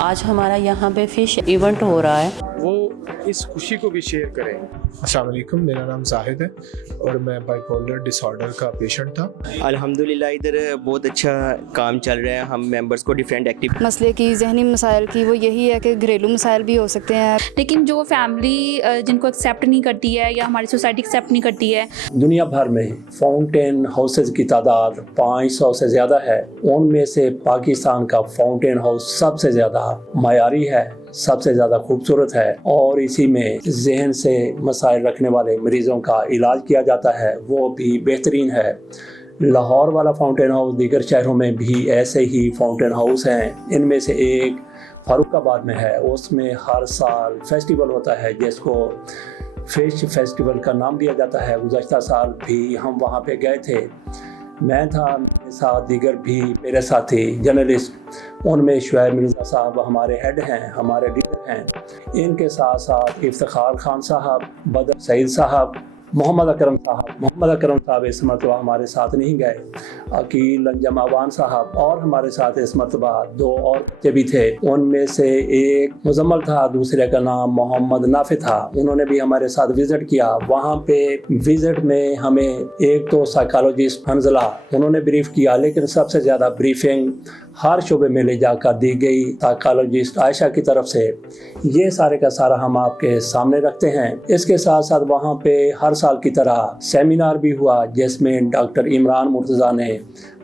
आज हमारा यहाँ पे फ़िश इवेंट हो रहा है, वो इस खुशी को भी शेयर करें। अस्सलाम वालेकुम, मेरा नाम जाहिद है और मैं बाइपोलर डिसऑर्डर का पेशेंट था। अल्हम्दुलिल्लाह इधर बहुत अच्छा काम चल रहा है। हम मेंबर्स को डिफरेंट एक्टिव मसले की जहनी मसाइल की वो यही है कि घरेलू मसाइल भी हो सकते हैं, लेकिन जो फैमिली जिनको एक्सेप्ट नहीं करती है या हमारी सोसाइटी एक्सेप्ट नहीं करती है। दुनिया भर में फाउंटेन हाउसेज की तादाद 500 से ज़्यादा है। उनमें से पाकिस्तान का फाउंटेन हाउस सबसे ज़्यादा मायारी है, सबसे ज़्यादा खूबसूरत है और इसी में जहन से मसाइल रखने वाले मरीज़ों का इलाज किया जाता है, वो भी बेहतरीन है। लाहौर वाला फाउंटेन हाउस दीगर शहरों में भी ऐसे ही फाउंटेन हाउस हैं। इनमें से एक फारुखाबाद में है, उसमें हर साल फेस्टिवल होता है जिसको फिश फेस्टिवल का नाम दिया जाता है। गुज़श्ता साल भी हम वहाँ पे गए थे, मैं था, मेरे साथ दीगर भी मेरे साथी जर्नलिस्ट। उनमें शुएब मिर्ज़ा साहब हमारे हेड हैं, हमारे लीडर हैं। इनके साथ साथ इफ्तिखार खान साहब, बदर सईद साहब, मोहम्मद अकरम साहब इस मरतबा हमारे साथ नहीं गए। अकील अंजम अवान साहब और हमारे साथ इस मरतबा 2 और बच्चे भी थे। उनमें से एक मुजम्मल था, दूसरे का नाम मोहम्मद नाफे था। उन्होंने भी हमारे साथ विज़िट किया। वहाँ पे विज़िट में हमें एक तो साइकोलॉजिस्ट हंजला उन्होंने ब्रीफ किया, लेकिन सबसे ज़्यादा ब्रीफिंग हर शोबे में ले जाकर दी गई साइकोलॉजिस्ट आयशा की तरफ से। ये सारे का सारा हम आपके सामने रखते हैं। इसके साथ साथ वहाँ पे हर साल की तरह सेमिनार भी हुआ जिसमें डॉक्टर इमरान मुर्तज़ा ने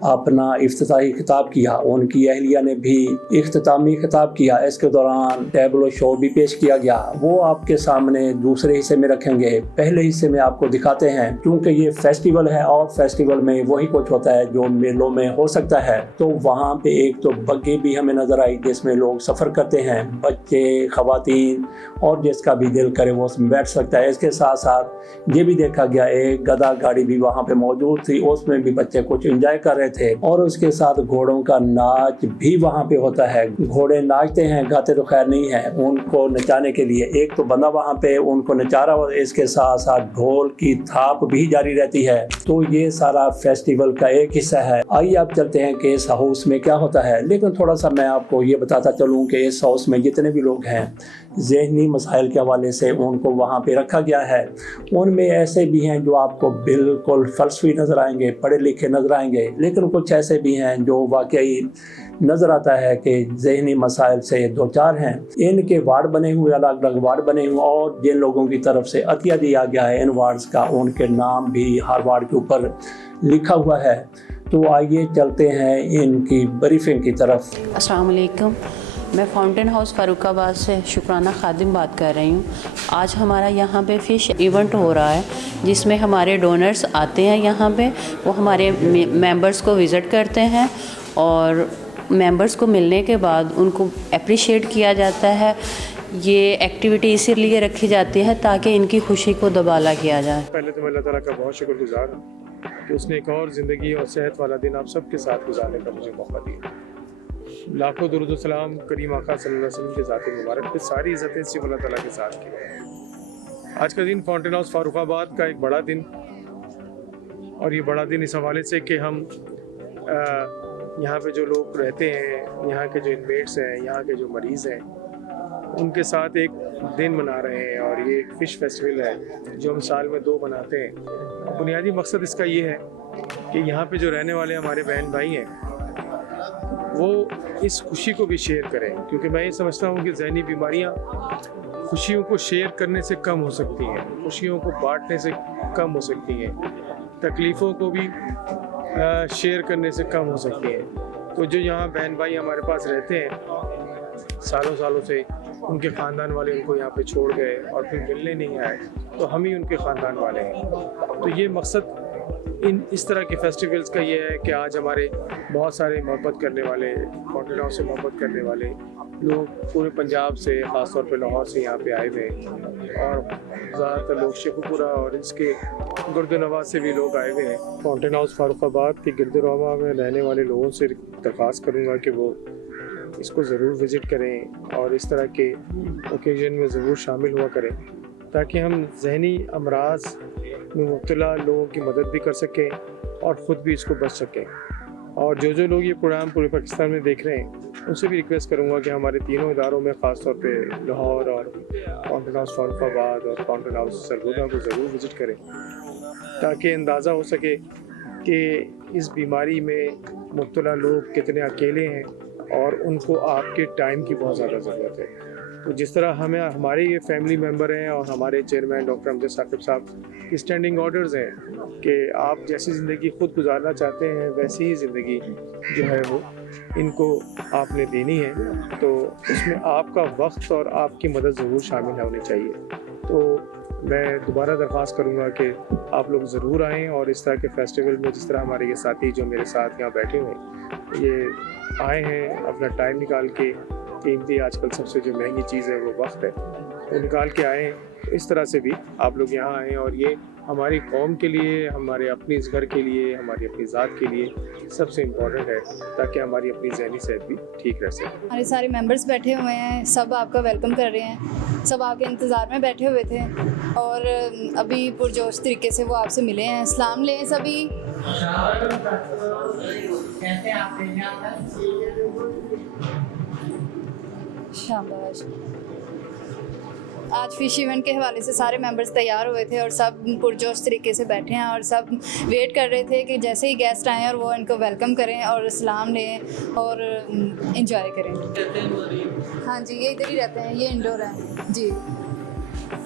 अपना इफ्तिताही खिताब किया, उनकी अहलिया ने भी इख्तितामी खिताब किया। इसके दौरान टेबलो शो भी पेश किया गया, वो आपके सामने दूसरे हिस्से में रखेंगे। पहले हिस्से में आपको दिखाते हैं, क्योंकि ये फेस्टिवल है और फेस्टिवल में वही कुछ होता है जो मेलों में हो सकता है। तो वहाँ पे एक तो बग्गी भी हमें नजर आई जिसमें लोग सफ़र करते हैं, बच्चे, ख़वातीन, और जिसका भी दिल करे वो उसमें बैठ सकता है। इसके साथ साथ ये भी देखा गया एक गधा गाड़ी भी वहाँ पे मौजूद थी, उसमें भी बच्चे कुछ एंजॉय कर रहे थे। और उसके साथ घोड़ों का नाच भी वहाँ पे होता है। घोड़े नाचते हैं, गाते तो खैर नहीं है। उनको नचाने के लिए एक तो बंदा वहाँ पे उनको नचा रहा हो, इसके साथ साथ ढोल की थाप भी जारी रहती है। तो ये सारा फेस्टिवल का एक हिस्सा है। आइए आप चलते हैं कि इस हाउस में क्या होता है। लेकिन थोड़ा सा मैं आपको ये बताता चलूँ कि इस हाउस में जितने भी लोग हैं ज़हनी मसाइल के हवाले से उनको वहाँ पे रखा गया है। उनमें ऐसे भी हैं जो आपको बिल्कुल फ़लसफ़ी नज़र आएंगे, पढ़े लिखे नज़र आएंगे, लेकिन कुछ ऐसे भी हैं जो वाकई नज़र आता है कि ज़हनी मसाइल से दो चार हैं। इनके वार्ड बने हुए, अलग अलग वार्ड बने हुए, और जिन लोगों की तरफ से अतिया दिया गया है इन वार्ड्स का, उनके नाम भी हर वार्ड के ऊपर लिखा हुआ है। तो आइए चलते हैं इनकी ब्रीफिंग की तरफ। अस्सलाम वालेकुम, मैं फाउंटेन हाउस फारुखाबाद से शुक्राना खादिम बात कर रही हूँ। आज हमारा यहाँ पे फ़िश इवेंट हो रहा है जिसमें हमारे डोनर्स आते हैं यहाँ पे, वो हमारे मेंबर्स को विज़िट करते हैं और मेंबर्स को मिलने के बाद उनको अप्रिशिएट किया जाता है। ये एक्टिविटी इसीलिए रखी जाती है ताकि इनकी खुशी को दुबाला किया जाए। पहले तो मैं अल्लाह ताला का बहुत शुक्रगुजार हूँ कि उसने एक और ज़िंदगी और सेहत वाला दिन आप सबके साथ गुजारने का मुझे मौका दिया। लाखों दुरूद व सलाम करीम आका सल्लल्लाहु अलैहि वसल्लम के ज़ात मुबारक पे, सारी इज़्ज़तें सिर्फ अल्लाह ताला के साथ की। आज का दिन फाउंटेन हाउस फारुखाबाद का एक बड़ा दिन, और ये बड़ा दिन इस हवाले से कि हम यहाँ पे जो लोग रहते हैं, यहाँ के जो इनमेट्स हैं, यहाँ के जो मरीज़ हैं, उनके साथ एक दिन मना रहे हैं। और ये एक फ़िश फेस्टिवल है जो हम साल में 2 मनाते हैं। बुनियादी मकसद इसका ये है कि यहाँ पे जो रहने वाले हमारे बहन भाई हैं वो इस खुशी को भी शेयर करें, क्योंकि मैं ये समझता हूँ कि ज़हनी बीमारियाँ खुशियों को शेयर करने से कम हो सकती हैं, खुशियों को बांटने से कम हो सकती हैं, तकलीफ़ों को भी शेयर करने से कम हो सकती हैं। तो जो यहाँ बहन भाई हमारे पास रहते हैं सालों सालों से, उनके ख़ानदान वाले उनको यहाँ पे छोड़ गए और फिर मिलने नहीं आए, तो हम ही उनके ख़ानदान वाले हैं। तो ये मकसद इस तरह के फेस्टिवल्स का ये है कि आज हमारे बहुत सारे मोहब्बत करने वाले, फाउंटेन हाउस से मोहब्बत करने वाले लोग पूरे पंजाब से, ख़ास तौर पे लाहौर से यहाँ पे आए हुए हैं, और ज़्यादातर लोग शेखुपुरा और इसके गुर्दनवाज से भी लोग आए हुए हैं। फाउंटेन हाउस फारुखाबाद के गिरदोरामा में रहने वाले लोगों से दरख्वास्त करूँगा कि वो इसको ज़रूर विज़िट करें और इस तरह के ओकेजन में ज़रूर शामिल हुआ करें, ताकि हम जहनी अमराज में मुब्तला लोगों की मदद भी कर सकें और ख़ुद भी इसको बच सकें। और जो लोग ये प्रोग्राम पूरे पाकिस्तान में देख रहे हैं उनसे भी रिक्वेस्ट करूँगा कि हमारे तीनों इदारों में ख़ास तौर पे लाहौर और फाउंटेन हाउस फारुखाबाद और फाउंटेन हाउस सरगोदा को ज़रूर विज़िट करें, ताकि अंदाज़ा हो सके कि इस बीमारी में मुब्तला लोग कितने अकेले हैं और उनको आपके टाइम की बहुत ज़्यादा ज़रूरत है। तो जिस तरह हमें हमारे ये फैमिली मेम्बर हैं और हमारे चेयरमैन डॉक्टर अमजद साकिब साहब की स्टैंडिंग ऑर्डर्स हैं कि आप जैसी ज़िंदगी खुद गुजारना चाहते हैं वैसी ही ज़िंदगी जो है वो इनको आपने देनी है, तो उसमें आपका वक्त और आपकी मदद ज़रूर शामिल होनी चाहिए। तो मैं दोबारा दरख्वास्त करूँगा कि आप लोग ज़रूर आएँ और इस तरह के फेस्टिवल में, जिस तरह हमारे ये साथी जो मेरे साथ यहाँ बैठे हुए हैं ये आए हैं अपना टाइम निकाल के, कीमती आजकल सबसे जो महंगी चीज़ है वो वक्त है, वो निकाल के आए। इस तरह से भी आप लोग यहाँ आएँ और ये हमारी कौम के लिए, हमारे अपने इस घर के लिए, हमारी अपनी ज़ात के लिए सबसे इम्पोर्टेंट है, ताकि हमारी अपनी ज़हनी सेहत भी ठीक रह सके। हमारे सारे मेंबर्स बैठे हुए हैं, सब आपका वेलकम कर रहे हैं, सब आपके इंतज़ार में बैठे हुए थे और अभी पुरजोश तरीके से वो आपसे मिले हैं। सलाम लें सभी। शाबाश। आज फिश इवेंट के हवाले से सारे मेंबर्स तैयार हुए थे और सब पुरजोश तरीके से बैठे हैं और सब वेट कर रहे थे कि जैसे ही गेस्ट आएँ और वो इनको वेलकम करें और सलाम लें और इंजॉय करें। हाँ जी, ये इधर ही रहते हैं, ये इंडोर हैं जी।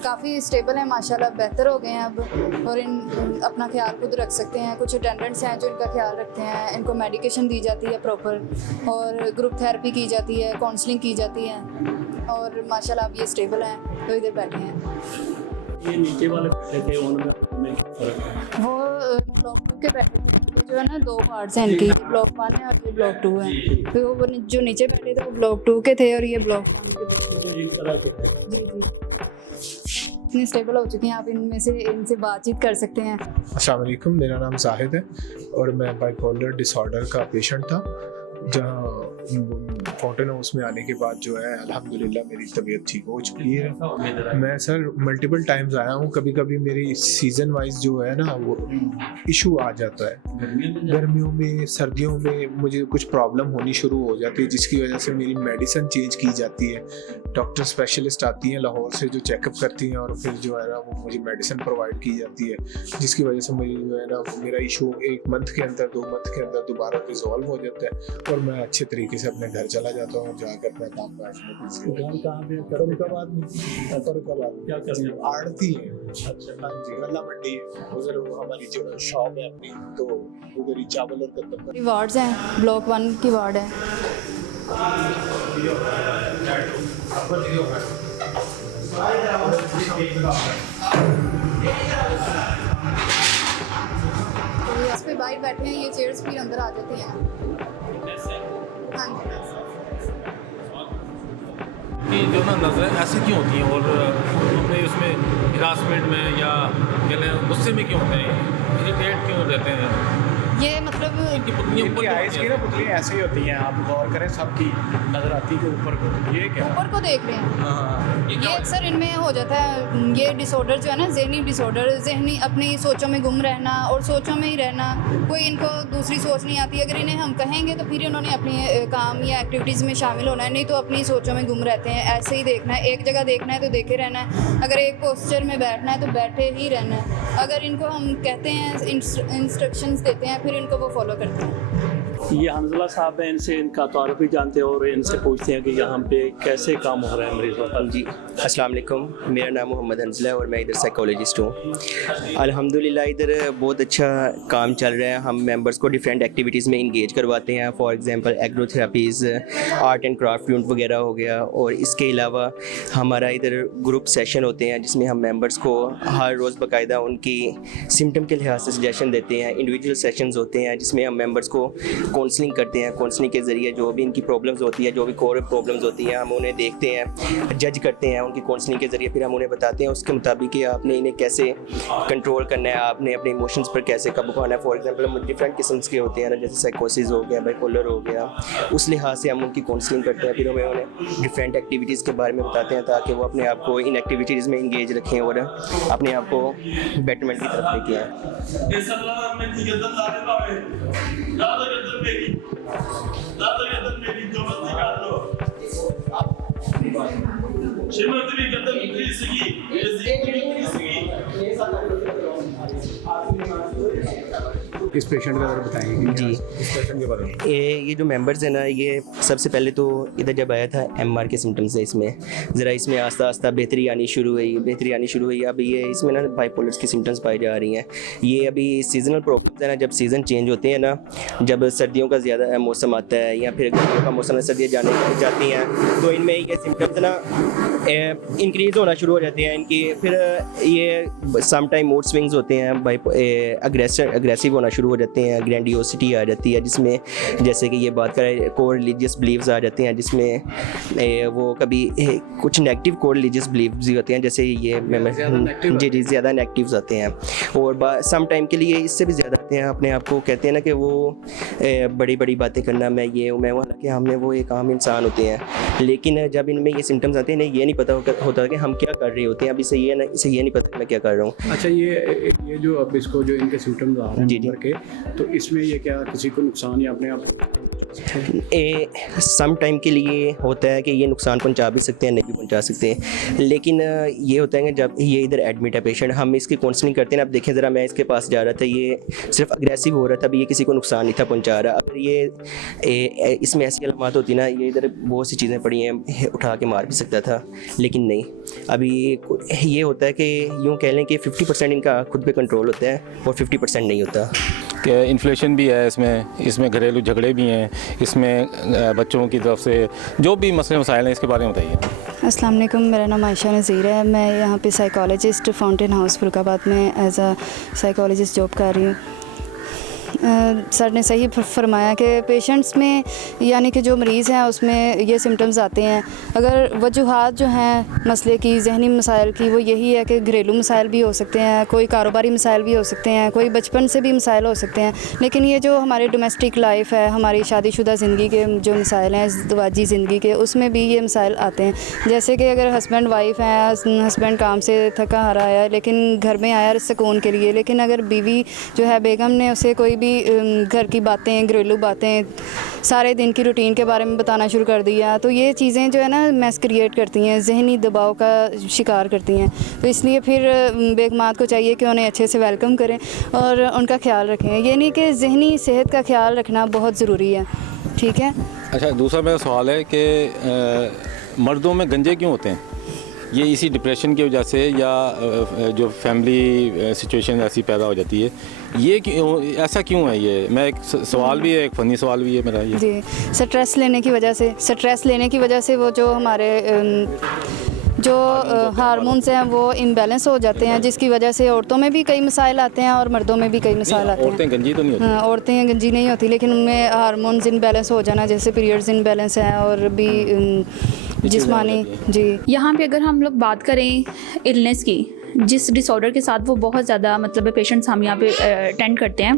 काफ़ी स्टेबल है माशाल्लाह, बेहतर हो गए हैं अब और इन अपना ख्याल खुद रख सकते हैं। कुछ अटेंडेंट्स हैं जो इनका ख्याल रखते हैं, इनको मेडिकेशन दी जाती है प्रॉपर और ग्रुप थेरेपी की जाती है, काउंसलिंग की जाती है और माशाल्लाह अब ये स्टेबल हैं, तो इधर बैठे हैं। ये नीचे वाले बैठे थे उनमें क्या फ़र्क है? वो ब्लॉक 2 के बैठे थे, ये जो है ना 2 पार्ट्स हैं इनकी, ब्लॉक 1 है और ये ब्लॉक 2 है। तो वो जो नीचे बैठे थे वो ब्लॉक 2 के थे और ये ब्लॉक 1 के पेशेंट थे। एक तरह के थे। जी जी, इतनी स्टेबल हो चुकी हैं, आप इनसे बातचीत कर सकते हैं। अस्सलाम वालेकुम, मेरा नाम जाहिद है और मैं बाइपोलर डिसऑर्डर का पेशेंट था, जहाँ फाउंटेन हाउस में आने के बाद जो है अल्हम्दुलिल्लाह मेरी तबीयत ठीक हो चुकी है। मैं सर मल्टीपल टाइम्स आया हूँ, कभी कभी मेरी सीज़न वाइज जो है ना वो इशू आ जाता है, गर्मियों में सर्दियों में मुझे कुछ प्रॉब्लम होनी शुरू हो जाती है, जिसकी वजह से मेरी मेडिसिन चेंज की जाती है। डॉक्टर स्पेशलिस्ट आती हैं लाहौर से जो चेकअप करती हैं और फिर जो है ना वो मुझे मेडिसिन प्रोवाइड की जाती है, जिसकी वजह से मुझे जो है ना मेरा इशू 1 मंथ के अंदर 2 मंथ के अंदर दोबारा रिजॉल्व हो जाता है और मैं अच्छे तरीके से अपने घर चला जाता हूँ, जाकर अपना काम काज में। घर कहाँ पे? फरुखाबाद में। फरुखाबाद क्या करने? आड़ती है। अच्छा, हाँ जी, गल्ला मंडी है उधर, वो हमारी जो शॉप है अपनी, तो उधर ही चावल और गंदम। वार्ड्स हैं, ब्लॉक 1 की वार्ड है। तो इस पे बाहर बैठे हैं, ये चेयर्स फिर अंदर आ जाती हैं। हाँ जी, कि जो ना नज़रें ऐसी क्यों होती हैं और अपने उसमें हिरासमेंट में या गुस्से में क्यों होते हैं, इरिटेट क्यों रहते हैं? ये मतलब इनकी पुतलियाँ ऊपर क्यों आइज़ होती की हैं? ना पुतलियाँ ऐसे ही होती हैं, आप गौर करें सबकी नजर आती है ऊपर को, ये क्या है? ऊपर को देख रहे हैं। हाँ, ये अक्सर इनमें हो जाता है, ये डिसऑर्डर जो है ना, ज़हनी डिसऑर्डर, ज़हनी अपनी सोचों में गुम रहना और सोचों में ही रहना, कोई इनको दूसरी सोच नहीं आती। अगर इन्हें हम कहेंगे तो फिर इन्होंने अपनी काम या एक्टिविटीज़ में शामिल होना है, नहीं तो अपनी सोचों में गुम रहते हैं। ऐसे ही देखना है, एक जगह देखना है तो देखे रहना है, अगर एक पोस्चर में बैठना है तो बैठे ही रहना है। अगर इनको हम कहते हैं, इंस्ट्रक्शंस देते हैं, फिर इनको वो फॉलो करते हैं। ये हंजला साहब हैं, इनसे इनका तारुफ भी जानते हैं और इनसे पूछते हैं कि यहाँ पे कैसे काम हो रहा है मरीजों का। जी अस्सलाम वालेकुम, मेरा नाम मोहम्मद हंजला है और मैं इधर साइकोलॉजिस्ट हूँ। अल्हम्दुलिल्लाह इधर बहुत अच्छा काम चल रहा है। हम मेंबर्स को डिफरेंट एक्टिविटीज़ में इंगेज करवाते हैं, for example agrotherapies, art and craft unit वगैरह हो गया, और इसके अलावा हमारा इधर ग्रुप सेशन होते हैं जिसमें हम मेंबर्स को हर रोज़ बाकायदा उनकी सिम्टम के लिहाज से सजेशन देते हैं। इंडिविजुअल सेशंस होते हैं जिसमें हम मेंबर्स को काउंसलिंग करते हैं। काउंसलिंग के ज़रिए जो भी इनकी प्रॉब्लम्स होती है, जो भी कोर प्रॉब्लम्स होती हैं, हम उन्हें देखते हैं, जज करते हैं उनकी काउंसलिंग के ज़रिए, फिर हम उन्हें बताते हैं उसके मुताबिक कि आपने इन्हें कैसे कंट्रोल करना है, आपने अपने इमोशंस पर कैसे काबू पाना है। फॉर एग्जांपल हम डिफरेंट किस्म के होते हैं ना, जैसे साइकोसिस हो गया, बाइपोलर हो गया, उस लिहाज से हम उनकी काउंसलिंग करते हैं। फिर हमें उन्हें डिफरेंट एक्टिविटीज़ के बारे में बताते हैं ताकि वो अपने आप को इन एक्टिविटीज़ में इंगेज रखें और अपने आप को बेटरमेंट की तरफ लेके आएँ। इस पेशेंट का जरा बताएंगे जी। इस पेशेंट के बारे में। ये जो मेंबर्स हैं ना, ये सबसे पहले तो इधर जब आया था MR के सिम्टम्स है, इसमें ज़रा इसमें आस्ता आस्ता बेहतरी आनी शुरू हुई। अब ये इसमें ना बाइपोलर्स की सिम्टम्स पाई जा रही हैं। ये अभी सीजनल प्रॉब्लम्स है ना, जब सीज़न चेंज होते हैं ना, जब सर्दियों का ज़्यादा मौसम आता है या फिर गर्मियों का मौसम, सर्दियाँ जाती हैं, तो इनमें ये सिम्टम्स ना इंक्रीज़ होना शुरू हो जाते हैं इनकी। फिर ये सम टाइम मूड स्विंग्स होते हैं, अग्रेसिव होना शुरू हो जाते हैं, ग्रैंडियोसिटी आ जाती है, जिसमें जैसे कि ये बात करें को रिलीजियस बिलीव्स आ जाते हैं, जिसमें वो कभी कुछ नेगेटिव को रिलीजियस बिलीव्स भी होते हैं, जैसे ये जी ज़्यादा नेगेटिव्स आते हैं। और सम टाइम के लिए इससे भी ज़्यादा आते हैं, अपने आप को कहते हैं ना कि वो बड़ी बड़ी बातें करना, मैं ये हूँ मैं वो, हालांकि हमने वो एक आम इंसान होते हैं। लेकिन जब इनमें ये सिम्टम्स आते हैं ना, ये नहीं पता होता कि हम क्या कर रहे होते हैं। अभी से ये नहीं पता मैं क्या कर रहा हूँ। अच्छा, ये जो अब इसको जो इनके सिम्टम्स आ रहे हैं उम्र के, तो इसमें ये क्या किसी को नुकसान या अपने आप सम टाइम के लिए होता है कि ये नुकसान पहुंचा भी सकते हैं, नहीं भी पहुंचा सकते। लेकिन ये होता है कि जब ये इधर एडमिट है पेशेंट, हम इसकी काउंसलिंग करते हैं। अब देखें ज़रा, मैं इसके पास जा रहा था, ये सिर्फ अग्रेसिव हो रहा था, अभी ये किसी को नुकसान नहीं था पहुंचा रहा। अगर ये इसमें ऐसी अलामत होती ना, ये इधर बहुत सी चीज़ें पड़ी हैं, उठा के मार भी सकता था, लेकिन नहीं। अभी ये होता है कि यूँ कह लें कि 50% इनका खुद पे कंट्रोल होता है और 50% नहीं होता। कि इन्फ्लेशन भी है इसमें घरेलू झगड़े भी हैं, इसमें बच्चों की तरफ से जो भी मसले मसाइल हैं, इसके बारे में बताइए। अस्सलाम वालेकुम, मेरा नाम आयशा नज़ीर है। मैं यहाँ पे साइकोलॉजिस्ट फाउंटेन हाउस फरुखाबाद में एज अ साइकोलॉजिस्ट जॉब कर रही हूँ। सर ने सही फरमाया कि पेशेंट्स में, यानी कि जो मरीज़ हैं उसमें ये सिम्टम्स आते हैं। अगर वजूहात जो हैं मसले की, जहनी मसाइल की, वो यही है कि घरेलू मसाइल भी हो सकते हैं, कोई कारोबारी मसाइल भी हो सकते हैं, कोई बचपन से भी मसाइल हो सकते हैं। लेकिन ये जो हमारे डोमेस्टिक लाइफ है, हमारी शादीशुदा ज़िंदगी के जो मसाइल हैं, ज़वाजी ज़िंदगी के, उसमें भी ये मसाइल आते हैं। जैसे कि अगर हस्बैंड वाइफ हैं, हस्बैंड काम से थका हारा आया लेकिन घर में आया सुकून के लिए, लेकिन अगर बीवी जो है बेगम ने उसे कोई भी घर की बातें, घरेलू बातें, सारे दिन की रूटीन के बारे में बताना शुरू कर दिया, तो ये चीज़ें जो है ना मैस क्रिएट करती हैं, जहनी दबाव का शिकार करती हैं। तो इसलिए फिर बेगमात को चाहिए कि उन्हें अच्छे से वेलकम करें और उनका ख्याल रखें। ये नहीं कि जहनी सेहत का ख्याल रखना बहुत ज़रूरी है, ठीक है। अच्छा, दूसरा मेरा सवाल है कि मर्दों में गंजे क्यों होते हैं? ये इसी डिप्रेशन की वजह से या जो फैमिली सिचुएशन ऐसी पैदा हो जाती है, ये क्यों, ऐसा क्यों है? ये मैं एक सवाल भी है, एक फ़नी सवाल भी है मेरा ये। जी, स्ट्रेस लेने की वजह से वो जो हमारे जो हार्मोन्स हैं वो इम्बैलेंस हो जाते हैं, जिसकी वजह से औरतों में भी कई मसाइल आते हैं और मर्दों में भी कई मसाइल आते हैं। औरतें गंजी तो नहीं होती? हाँ, औरतें गंजी नहीं होती, लेकिन उनमें हार्मोन्स इम्बैलेंस हो जाना, जैसे पीरियड्स इम्बैलेंस हैं और भी जिस्मानी। जी, यहाँ पे अगर हम लोग बात करें इलनेस की, जिस डिसऑर्डर के साथ वो बहुत ज़्यादा मतलब पेशेंट्स हम यहाँ पे अटेंड करते हैं,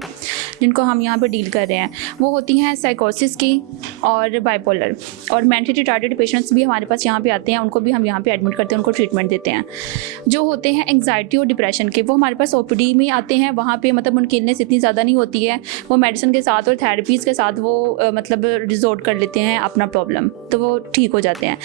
जिनको हम यहाँ पे डील कर रहे हैं, वो होती हैं साइकोसिस की और बाइपोलर। और मेंटली रिटार्डेड पेशेंट्स भी हमारे पास यहाँ पे आते हैं, उनको भी हम यहाँ पे एडमिट करते हैं, उनको ट्रीटमेंट देते हैं। जो होते हैं एंग्जाइटी और डिप्रेशन के, वो हमारे पास OPD में आते हैं। वहाँ पर मतलब उनकी इलनेस इतनी ज़्यादा नहीं होती है, वो मेडिसिन के साथ और थेरेपीज़ के साथ वो मतलब रिजोर्ट कर लेते हैं अपना प्रॉब्लम, तो वो ठीक हो जाते हैं।